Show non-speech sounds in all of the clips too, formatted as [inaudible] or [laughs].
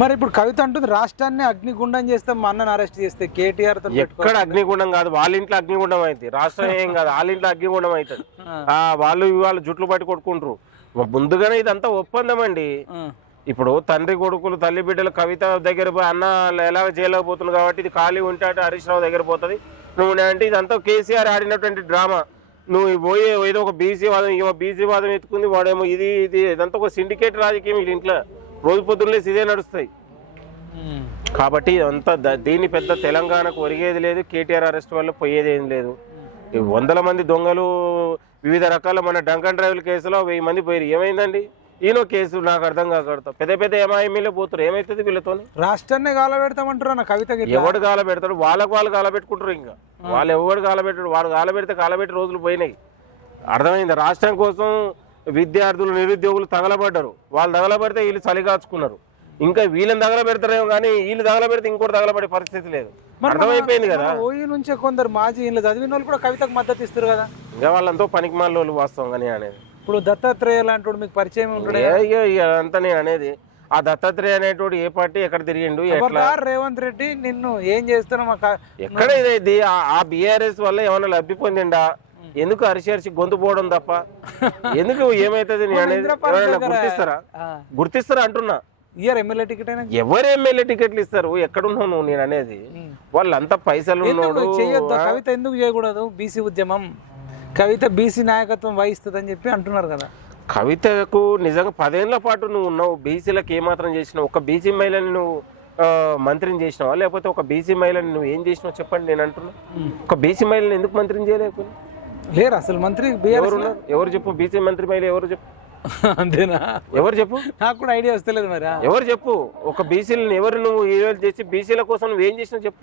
మరి ఇప్పుడు కవిత అంటుంది రాష్ట్రాన్ని అగ్నిగుండం చేస్తాం మా అన్నని అరెస్ట్ చేస్తే కేటీఆర్తో ఎక్కడ అగ్నిగుండం కాదు వాళ్ళ ఇంట్లో అగ్నిగుండం అయితే రాష్ట్రం ఏం కాదు వాళ్ళ ఇంట్లో అగ్నిగుండం అవుతుంది ఆ, వాళ్ళు ఇవాళ జుట్లు పట్టి కొట్టుకుంటారు. ముందుగానే ఇదంతా ఒప్పందం అండి. ఇప్పుడు తండ్రి కొడుకులు తల్లి బిడ్డలు కవిత దగ్గర పోయి అన్న ఎలాగ చేయలేకపోతుంది కాబట్టి ఇది ఖాళీ ఉంటే అటు హరీష్ రావు దగ్గర పోతుంది. నువ్వు అంటే ఇదంతా కేసీఆర్ ఆడినటువంటి డ్రామా. నువ్వు పోయే ఏదో ఒక బీసీ వాదం ఏమో బీసీ వాదం ఎత్తుకుంది వాడేమో ఇది ఇది ఇదంతా ఒక సిండికేట్ రాజకీయం వీళ్ళ ఇంట్లో. రోజు పొద్దున్నేసి ఇదే నడుస్తాయి. కాబట్టి ఇదంతా ద- దీన్ని పెద్ద తెలంగాణకు ఒరిగేది లేదు కేటీఆర్ అరెస్ట్ వల్ల పోయేది ఏం లేదు. వందల మంది దొంగలు వివిధ రకాల మన డంకన్ డ్రైవ్ల కేసులో వెయ్యి మంది పోయారు ఏమైందండి? ఈయన కేసు నాకు అర్థం కాకడతా పెద్ద పెద్ద ఎంఐఎంఏలో పోతారు ఏమైతుంది వీళ్ళతో రాష్ట్రాన్ని గాల పెడతామంటారు నా కవిత. ఎవడు గాల పెడతాడు వాళ్ళకు వాళ్ళు గాల పెట్టుకుంటారు ఇంకా వాళ్ళు ఎవడు గాల పెట్టాడు వాడు గాల పెడితే గాల పెట్టి రోజులు పోయినాయి. అర్థమైంది? రాష్ట్రం కోసం విద్యార్థులు నిరుద్యోగులు తగలబడ్డారు. వాళ్ళు తగలబడితే వీళ్ళు చలి కాచుకున్నారు. ఇంకా వీళ్ళని తగలబెడతారేమో కానీ వీళ్ళు తగలబెడితే ఇంకోటి తగలబడే పరిస్థితి లేదు. అర్థమైపోయింది కదా? ఓయి నుంచే కొందరు మాజీ ఇంట్లో చదివిన వాళ్ళు కూడా కవితకు మద్దతు ఇస్తారు కదా? ఇంకా వాళ్ళంతా పనికి మాలోళ్ళు వాస్తవం కానీ అనేది. ఇప్పుడు దత్తాత్రేయ లాంటి మీకు పరిచయం ఉంటాడు ఇక అంతా నేను అనేది. ఆ దత్తాత్రేయ అనేటోడు ఏ పార్టీ ఎక్కడ తిరిగిండు రేవంత్ రెడ్డి నిన్ను ఏం చేస్తానో మాకు ఎక్కడ ఇదైంది ఆ- ఆ బీఆర్ఎస్ వల్ల ఏమైనా లబ్ధి పొందిండా? ఎందుకు అరిచి అరిచి గొంతు పోవడం తప్ప? [laughs] ఎందుకు ఏమైతుంది గుర్తిస్తారా? గుర్తిస్తారా అంటున్నా. ఎమ్మెల్యే టికెట్ ఎవరు ఎమ్మెల్యే టికెట్లు ఇస్తారు? ఎక్కడున్నావు నువ్వు నేను అనేది? వాళ్ళంతా పైసలు చేయొద్దు? కవిత ఎందుకు చేయకూడదు? బీసీ ఉద్యమం. కవిత బీసీ నాయకత్వం వహిస్తుందని చెప్పి అంటున్నారు కదా. కవితకు నిజంగా పదేళ్ళ పాటు నువ్వు ఉన్నావు. బీసీలకు ఏమాత్రం చేసినావు? ఒక బీసీ మహిళని నువ్వు మంత్రిని చేసినావా? లేకపోతే ఒక బీసీ మహిళని నువ్వు ఏం చేసినావు? చెప్పండి నేను అంటున్నా. ఒక బీసీ మహిళని ఎందుకు మంత్రిని చేయలేకపోయినా లేరు? అసలు మంత్రి ఎవరు ఉన్నారు? ఎవరు చెప్పు? బీసీ మంత్రి మహిళ ఎవరు చెప్పు? అంతేనా? ఎవరు చెప్పు? నాకు కూడా ఐడియా వస్తలేదు మరి. ఎవరు చెప్పు? ఒక బీసీలను ఎవరు నువ్వు ఈరోజు చేసి బీసీల కోసం నువ్వు ఏం చేసినావు చెప్పు.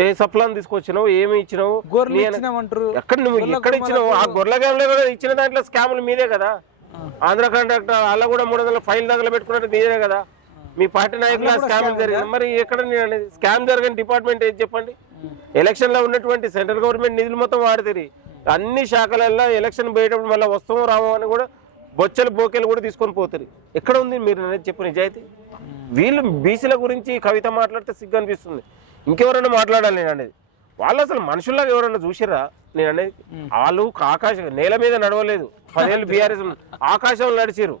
ఏ సప్లాన్ తీసుకొచ్చినావు? ఏమి ఇచ్చినావు? గొర్రెలు నీ- ఇచ్చినామంటారు ఎక్కడ నువ్వు ఎక్కడ ఇచ్చినావు? ఆ గొర్రెల గ్యామ్లో కూడా ఇచ్చిన దాంట్లో స్కాములు మీదే కదా. ఆంధ్ర కాంట్రాక్టర్ అలా కూడా మూడు వందల ఫైల్ దగ్గర పెట్టుకున్నట్టు మీదే కదా. మీ పార్టీ నాయకులు స్కామ్ జరిగింది. మరి ఎక్కడ స్కామ్ జరగని డిపార్ట్మెంట్ ఏది చెప్పండి? ఎలక్షన్లో ఉన్నటువంటి సెంట్రల్ గవర్నమెంట్ నిధులు మొత్తం వాడుతుంది అన్ని శాఖలలో ఎలక్షన్ పోయేటప్పుడు మళ్ళీ వస్తామో రామో అని కూడా బొచ్చలు బోకెలు కూడా తీసుకొని పోతారు. ఎక్కడ ఉంది మీరు అనేది చెప్పు నిజాయితీ? వీళ్ళు బీసీల గురించి కవిత మాట్లాడితే సిగ్గు అనిపిస్తుంది. ఇంకెవరైనా మాట్లాడాలి నేను అనేది. వాళ్ళు అసలు మనుషుల్లాగా ఎవరైనా చూసిరా నేను అనేది? వాళ్ళు ఆకాశం నేల మీద నడవలేదు. పదేళ్ళు బీఆర్ఎస్ ఆకాశంలో నడిచిరు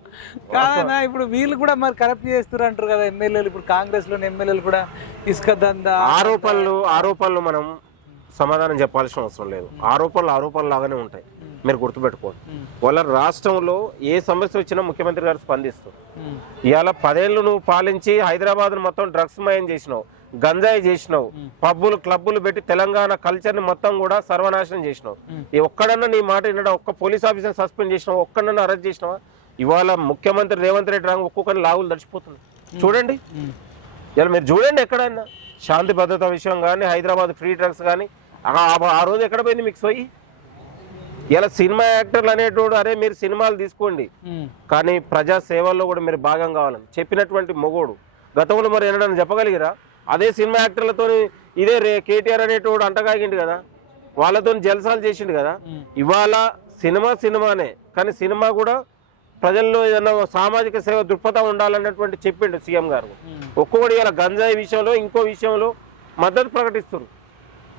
కాదన్నా ఇప్పుడు వీళ్ళు కూడా మరి కరప్ట్ చేస్తారు అంటారు కదా ఎమ్మెల్యేలు. ఇప్పుడు కాంగ్రెస్లోని ఎమ్మెల్యేలు కూడా ఇసుక దందా ఆరోపణలు ఆరోపణలు మనం సమాధానం చెప్పాల్సిన అవసరం లేదు. ఆరోపణలు ఆరోపణలు లాగానే ఉంటాయి. మీరు గుర్తుపెట్టుకోండి. వాళ్ళ రాష్ట్రంలో ఏ సమస్య వచ్చినా ముఖ్యమంత్రి గారు స్పందిస్తారు. ఇవాళ పదేళ్ళు నువ్వు పాలించి హైదరాబాద్ మొత్తం డ్రగ్స్ మయం చేసినావు గంజాయి చేసినావు పబ్బులు క్లబ్బులు పెట్టి తెలంగాణ కల్చర్ని మొత్తం కూడా సర్వనాశనం చేసినావు. ఈ ఒక్కడన్నా నీ మాట వినడా? ఒక్క పోలీస్ ఆఫీసర్ సస్పెండ్ చేసినావు? ఒక్కడన్నా అరెస్ట్ చేసినావా? ఇవాళ ముఖ్యమంత్రి రేవంత్ రెడ్డి రాంగ్ ఒక్కొక్కరిని లావులు దడిచిపోతుంది చూడండి. ఇలా మీరు చూడండి ఎక్కడన్నా. శాంతి భద్రత విషయం కానీ హైదరాబాద్ ఫ్రీ డ్రగ్స్ కానీ ఆ- రోజు ఎక్కడ పోయింది మీకు సొయ్యి ఇలా సినిమా యాక్టర్లు అనేటోడు అరే మీరు సినిమాలు తీసుకోండి. కానీ ప్రజా సేవల్లో కూడా మీరు భాగం కావాలని చెప్పినటువంటి మొగోడు. గతంలో మరి ఎన్నడని చెప్పగలిగిరా? అదే సినిమా యాక్టర్లతో ఇదే రే కేటీఆర్ అనేటోడు అంటగాగిండు కదా? వాళ్ళతో జల్సాలు చేసిండు కదా? ఇవాళ సినిమా సినిమానే. కానీ సినిమా కూడా ప్రజల్లో ఏదైనా సామాజిక సేవ దృక్పథం ఉండాలన్నటువంటి చెప్పిండు సీఎం గారు. ఒక్కొక్కటి ఇలా గంజాయి విషయంలో ఇంకో విషయంలో మద్దతు ప్రకటిస్తున్నారు.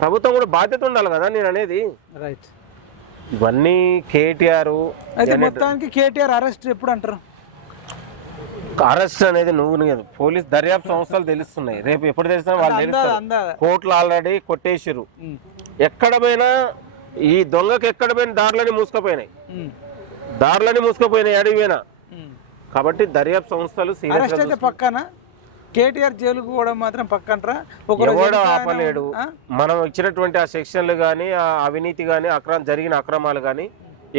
ప్రభుత్వం కూడా బాధ్యత ఉండాలి కదా నేను అనేది. రైట్ ఇవన్నీ కేటీఆర్ అయితే మొత్తానికి కేటీఆర్ అరెస్ట్ ఎప్పుడు అంటారు? అరెస్ట్ అనేది నువ్వు లేదు పోలీస్ దర్యాప్తు సంస్థలు తెలుస్తున్నాయి. రేపు ఎప్పుడు తెలిసినా వాళ్ళు తెలుస్తారు. కోర్టులు ఆల్రెడీ కొట్టేసిరు ఉమ్. ఎక్కడ పోయినా ఈ దొంగకి ఎక్కడ పోయిన దారులని మూసుకుపోయినాయి. దారులని మూసుకుపోయినాయి అడిగిపోయినా. కాబట్టి దర్యాప్తు సంస్థలు సీరియస్ పక్కన? కేటీఆర్ జైలుకు పోవడం మాత్రం పక్కంటారా. ఒక ఎవడు ఆపలేడు. మనం ఇచ్చినటువంటి ఆ సెక్షన్లు కానీ ఆ అవినీతి కానీ అక్రమ జరిగిన అక్రమాలు కానీ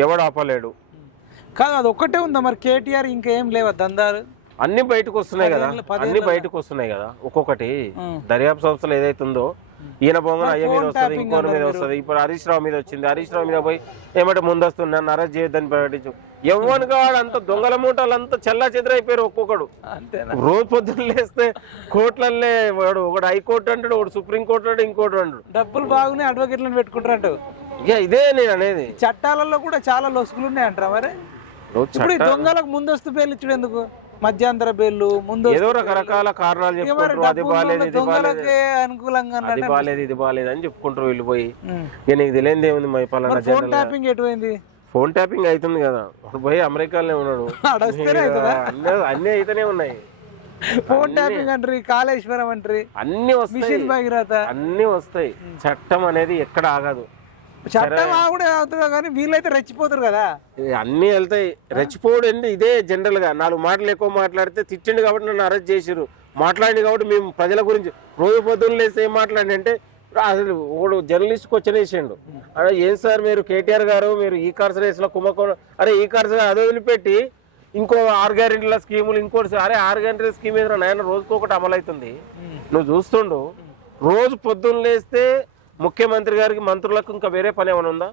ఎవడు ఆపలేడు. కాదు అది ఒక్కటే ఉందా మరి కేటీఆర్ ఇంకేం లేవా దందాలు? అన్ని బయటకు వస్తున్నాయి కదా. అన్ని బయటకు వస్తున్నాయి కదా. ఒక్కొక్కటి. దర్యాప్తు సంస్థలు ఏదైతే ఉందో ఈయన బొమ్మన అయ్య మీద వస్తుంది ఇంకోటి మీద వస్తుంది. ఇప్పుడు హరీష్ రావు మీద వచ్చింది. హరీష్ రావు మీద పోయి ఏమంటే ముందు వస్తుంది నన్ను అరెస్ట్ చేయొద్దని ప్రకటించు. ఎవరిని కావాడు అంత దొంగల మూటలు అంతా చెల్లా చెదరైపోయారు ఒక్కొక్కడు. రోజు పొద్దున్న లేస్తే కోర్టులల్లే వాడు ఒకడు హైకోర్టు అంటాడు ఒకడు సుప్రీం కోర్టు అంటాడు ఇంకోటి అంటాడు. డబ్బులు బాగున్నాయి అడ్వకేట్లను పెట్టుకుంటారంట. ఇక ఇదే నేను అనేది. చట్టాలలో కూడా చాలా లొసుగులు ఉన్నాయి అంటారా మరి ఇప్పుడు ఈ దొంగలకు ముందస్తు పేర్లు ఇచ్చుడు ఎందుకు? మధ్యాంతర బెయిల్ ముందు ఏదో రకరకాల కారణాలు చెప్పుకుంటారు. అది బాగాలేదు ఇది బాగాలేదు అనుకూలంగా అది అన్నట్టు బాగాలేదు ఇది బాగాలేదు అని చెప్పుకుంటారు వీళ్ళు పోయి. ఇక నీకు తెలియదు ఏముంది మై పలానా ఫోన్ ట్యాపింగ్ ఎటువైంది? ఫోన్ ట్యాపింగ్ అవుతుంది కదా. ఇప్పుడు పోయి అమెరికాలోనే ఉన్నాడు. [laughs] అన్నీ అయితేనే ఉన్నాయి. ఫోన్ ట్యాపింగ్ అంటారు కాళేశ్వరం అంటారు. అన్ని వస్తాయి. అన్ని వస్తాయి. చట్టం అనేది ఎక్కడ ఆగదు. చట్టం అవుతుంది కానీ వీళ్ళైతే రెచ్చిపోతారు కదా. అన్ని వెళ్తాయి. రెచ్చిపోవడం అంటే ఇదే జనరల్గా. నాలుగు మాటలు ఎక్కువ మాట్లాడితే తిట్టిండు కాబట్టి నన్ను అరెస్ట్ చేసిరు మాట్లాడింది కాబట్టి మేము ప్రజల గురించి రోజు పొద్దున్న లేస్తే ఏం మాట్లాడి అంటే అసలు ఒకడు జర్నలిస్ట్ క్వశ్చన్ వేసిండు అరే ఏం సార్ మీరు కేటీఆర్ గారు? మీరు ఈ కార్స్ రేస్లో కుంభకోణం అరే ఈ కార్స్ అదే వదిలిపెట్టి ఇంకో ఆరు గ్యారెంటీల స్కీములు ఇంకోటి అరే ఆరు గ్యారెంటీల స్కీమ్ ఏదైనా నాయన రోజుకు ఒకటి అమలవుతుంది నువ్వు చూస్తుండు. రోజు పొద్దున్న లేస్తే ముఖ్యమంత్రి గారికి మంత్రులకు ఇంకా వేరే పని ఏమైనా ఉందా?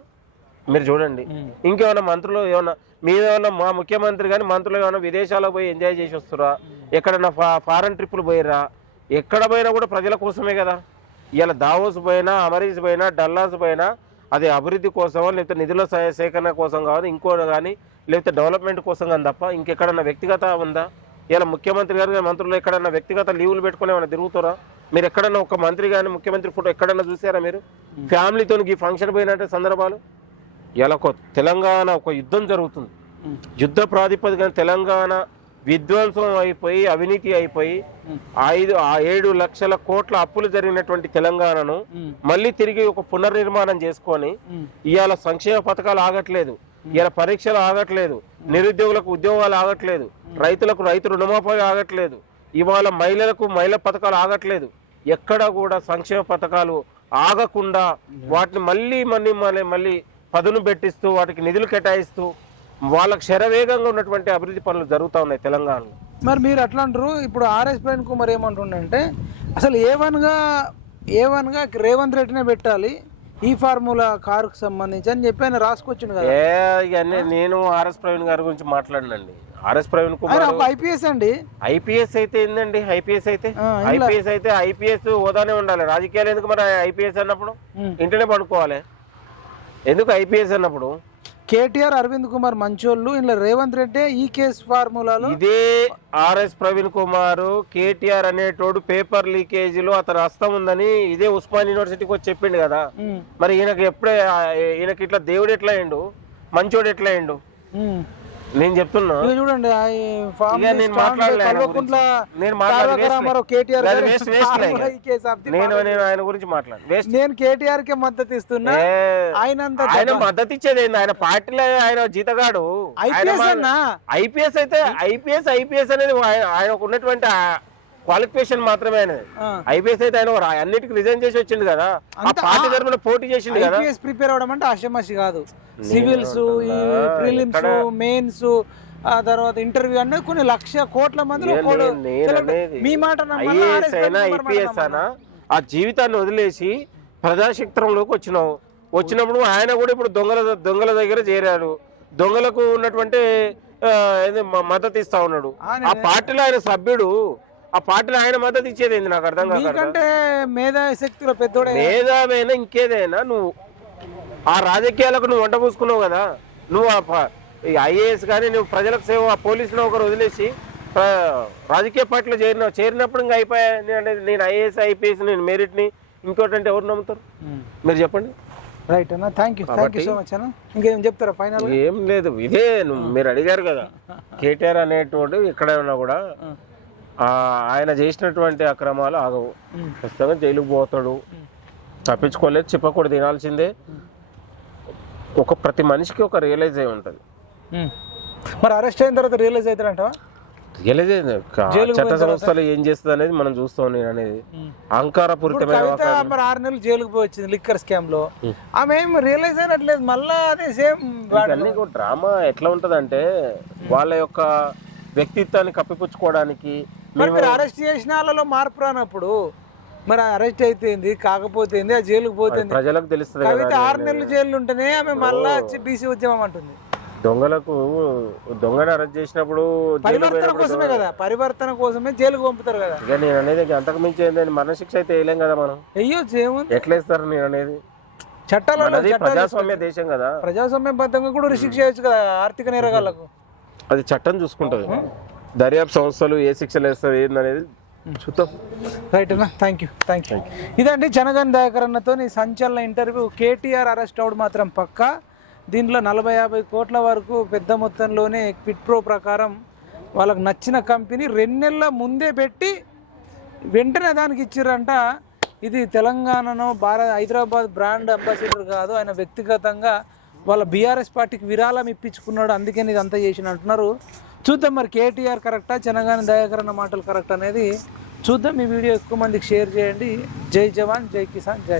మీరు చూడండి. ఇంకేమైనా మంత్రులు ఏమైనా మీరేమైనా మా ముఖ్యమంత్రి కానీ మంత్రులు ఏమైనా విదేశాలకు పోయి ఎంజాయ్ చేసి వస్తురా? ఎక్కడైనా ఫా ఫారెన్ ట్రిప్పులు పోయిరా ఎక్కడ పోయినా కూడా ప్రజల కోసమే కదా. ఇలా దావోస్ పోయినా అమరీస్ పోయినా డల్లాస్ పోయినా అది అభివృద్ధి కోసమో లేకపోతే నిధుల సేకరణ కోసం కావాలి ఇంకో కానీ లేకపోతే డెవలప్మెంట్ కోసం కానీ తప్ప ఇంకెక్కడన్నా వ్యక్తిగత ఉందా? ఇలా ముఖ్యమంత్రి గారు మంత్రులు ఎక్కడన్నా వ్యక్తిగత లీవులు పెట్టుకుని ఏమైనా తిరుగుతారా? మీరు ఎక్కడన్నా ఒక మంత్రి కానీ ముఖ్యమంత్రి ఫోటో ఎక్కడన్నా చూసారా మీరు? ఫ్యామిలీతో ఈ ఫంక్షన్ పోయినట్టే సందర్భాలు? ఇలా ఒక తెలంగాణ ఒక యుద్ధం జరుగుతుంది. యుద్ధ ప్రాతిపదికన తెలంగాణ విధ్వంసం అయిపోయి అవినీతి అయిపోయి ఐదు ఆ ఏడు లక్షల కోట్ల అప్పులు జరిగినటువంటి తెలంగాణను మళ్ళీ తిరిగి ఒక పునర్నిర్మాణం చేసుకొని ఇవాళ సంక్షేమ పథకాలు ఆగట్లేదు. ఇవాళ పరీక్షలు ఆగట్లేదు. నిరుద్యోగులకు ఉద్యోగాలు ఆగట్లేదు. రైతులకు రైతు రుణమాఫీ ఆగట్లేదు. ఇవాళ మహిళలకు మహిళా పథకాలు ఆగట్లేదు. ఎక్కడ కూడా సంక్షేమ పథకాలు ఆగకుండా వాటిని మళ్ళీ మళ్ళీ మళ్ళీ మళ్ళీ పదును పెట్టిస్తూ వాటికి నిధులు కేటాయిస్తూ వాళ్ళకి శరవేగంగా ఉన్నటువంటి అభివృద్ధి పనులు జరుగుతూ ఉన్నాయి తెలంగాణలో. మరి మీరు అట్లా అంటారు? ఇప్పుడు ఆర్ఎస్ ప్రవీణ్ కుమార్ ఏమంటుండంటే అసలు ఏ వన్గా ఏ వన్గా రేవంత్ రెడ్డినే పెట్టాలి ఈ ఫార్ములా కారుకు సంబంధించి అని చెప్పి ఆయన రాసుకొచ్చిండు కదా. నేను ఆర్ఎస్ ప్రవీణ్ గారి గురించి మాట్లాడినండి. ఆర్ఎస్ ప్రవీణ్ కుమార్. ఐపీఎస్ అండి. ఐపీఎస్ అయితే ఏందండి? ఐపీఎస్ అయితే? ఇలా- ఐపీఎస్ అయితే ఐపీఎస్ హోదానే ఉండాలి. రాజకీయాలు ఎందుకు మరి ఐపీఎస్ అన్నప్పుడు. ఇంటనే పడుకోవాలి. ఎందుకు ఐపీఎస్ అన్నప్పుడు? కేటీఆర్ అరవింద్ కుమార్ మంచోళ్ళు ఇంట్లో రేవంత్ రెడ్డి ఈ కేసు ఫార్ములాలో ఇదే ఆర్ఎస్ ప్రవీణ్ కుమార్ కేటీఆర్ అనేటోడు పేపర్ లీకేజీలో అతను హస్తం ఉందని ఇదే ఉస్మాన్ యూనివర్సిటీకి వచ్చి చెప్పిండు కదా. మరి ఈయనకి ఎప్పుడే ఈయనకి ఇట్లా దేవుడు ఎట్లా అయిండు? మంచోడు ఎట్లా అయిండు. నేను చెప్తున్నా. చూడండి నేను. నేను ఆయన గురించి మాట్లాడు నేను కేటీఆర్ కే మద్దతు ఇస్తున్నా. ఆయన ఆయన మద్దతు ఇచ్చేది ఆయన పార్టీలో ఆయన జీతగాడు. ఐపీఎస్ అన్నా. ఐపీఎస్ అయితే ఐపీఎస్ ఐపీఎస్ అనేది ఆయన- ఆయనకు ఉన్నటువంటి క్వాలిఫికేషన్ మాత్రమే ఆయన. ఐపీఎస్ అయితే ఆయన అన్నిటికి రిజైన్ చేసి వచ్చిండు కదా. ఆ పార్టీ తరఫున పోటీ చేసిండు కదా. ఐపీఎస్ ప్రిపేర్ అవడం అంటే ఆషమాషి కాదు. సివిల్స్? ప్రిలిమ్స్? మెయిన్స్ ఆ తర్వాత ఇంటర్వ్యూ అనేది కొన్ని లక్ష కోట్ల మందిలో మీ మాట ఆ జీవితాన్ని వదిలేసి ప్రజాక్షేత్రంలోకి వచ్చినావు. వచ్చినప్పుడు ఆయన కూడా ఇప్పుడు దొంగల దొంగల దగ్గర చేరాడు. దొంగలకు ఉన్నటువంటి మద్దతు ఇస్తా ఉన్నాడు. ఆ పార్టీలో ఆయన సభ్యుడు. ఆ పార్టీలో ఆయన మద్దతు ఇచ్చేది ఏంది? నాకు అర్థం మీకంటే మేధా శక్తిలో పెద్దోడే మేధావైనా ఇంకేదైనా నువ్వు ఆ రాజకీయాలకు నువ్వు వంట పూసుకున్నావు కదా నువ్వు ఐఏఎస్ కానీ నువ్వు ప్రజలకు సేవ ఆ పోలీసులు ఒకరు వదిలేసి రాజకీయ పార్టీలో చేరిన చేరినప్పుడు ఇంకా అయిపోయా నేను ఐఏఎస్ ఐపీఎస్ నేను మెరిట్ని ఇంకోటి అంటే ఎవరు నమ్ముతారు? మీరు చెప్పండి. రైట్ అన్న thank you thank you so much అన్న. ఇంకేం చెప్తారా ఫైనల్ ఏం లేదు ఇదే మీరు అడిగారు కదా. [laughs] కేటీఆర్ అనేటువంటి ఎక్కడైనా కూడా ఆయన చేసినటువంటి అక్రమాలు ఆగవు. ఖచ్చితంగా జైలుకు పోతాడు. తప్పించుకోలేదు చెప్పకూడదు తినాల్సిందే ఒక ప్రతి మనిషికి ఒక రియలైజ్ అయి ఉంటుంది. మరి అరెస్ట్ అయిన తర్వాత రియలైజ్ అవుతారంటవా రియలైజ్ జైలుకు చట్ట సంస్థలు ఏం చేస్తుంది అనేది మనం చూస్తాం నేను అనేది. అహంకారపూరితమైన మరి ఆరు నెలలు జైలుకు పోయి వచ్చింది లిక్కర్ స్కామ్లో ఆమె ఏం రియలైజ్ అయినట్లేదు. మళ్ళా అదే సేమ్ కూడా డ్రామా ఎట్లా ఉంటదంటే వాళ్ళ యొక్క వ్యక్తిత్వాన్ని కప్పిపుచ్చుకోవడానికి మరి మీరు అరెస్ట్ చేసిన వాళ్ళలో మార్పు రానప్పుడు మరి అరెస్ట్ అయితేంది కాకపోతే ఆ జైలుకు పోతుంది. ప్రజలకు తెలుస్తుంది కవిత ఆరు నెలలు జైలు ఉంటేనే ఆమె మళ్ళా వచ్చి బీసీ ఉద్యమం అంటుంది. దొంగలకు దొంగను అరెస్ట్ చేసినప్పుడు జైలు పరివర్తన కోసమే కదా పరివర్తన కోసమే జైలుకు పంపుతారు కదా. ఇక నేను అనేది అంతకు మించి ఏంటంటే మరణశిక్ష అయితే వేయలేం కదా మనం. అయ్యొచ్చు ఏముంది? ఎట్లా ఇస్తారు నేను అనేది? చట్టాలలో ప్రజాస్వామ్య దేశం కదా. ప్రజాస్వామ్యబద్ధంగా కూడా రిస్ట్రిక్ట్ చేయొచ్చు కదా ఆర్థిక నేరగాళ్ళకు. అది చట్టం చూసుకుంటది. దర్యాప్తు సంస్థలు ఏ శిక్షలు వేస్తారు ఏందనేది చూద్దాం. రైట్ అన్న. థ్యాంక్ యూ థ్యాంక్ యూ ఇదండి జనగన్ దయాకర్ అన్నతో సంచలన ఇంటర్వ్యూ. కేటీఆర్ అరెస్ట్ అవడం మాత్రం పక్కా. దీంట్లో నలభై యాభై కోట్ల వరకు పెద్ద మొత్తంలోనే క్విట్ ప్రో ప్రకారం వాళ్ళకి నచ్చిన కంపెనీ రెండు నెలల ముందే పెట్టి వెంటనే దానికి ఇచ్చిర్రంట. ఇది తెలంగాణను భారత్ హైదరాబాద్ బ్రాండ్ అంబాసిడర్ కాదు. ఆయన వ్యక్తిగతంగా వాళ్ళ బీఆర్ఎస్ పార్టీకి విరాళం ఇప్పించుకున్నాడు. అందుకని ఇదంతా చేసిన అంటున్నారు. చూద్దాం మరి కేటీఆర్ కరెక్టా? జనగాని దయాకర్ అన్న మాటలు కరెక్ట్ అనేది చూద్దాం. ఈ వీడియో ఎక్కువ మందికి షేర్ చేయండి. జై జవాన్ జై కిసాన్ జై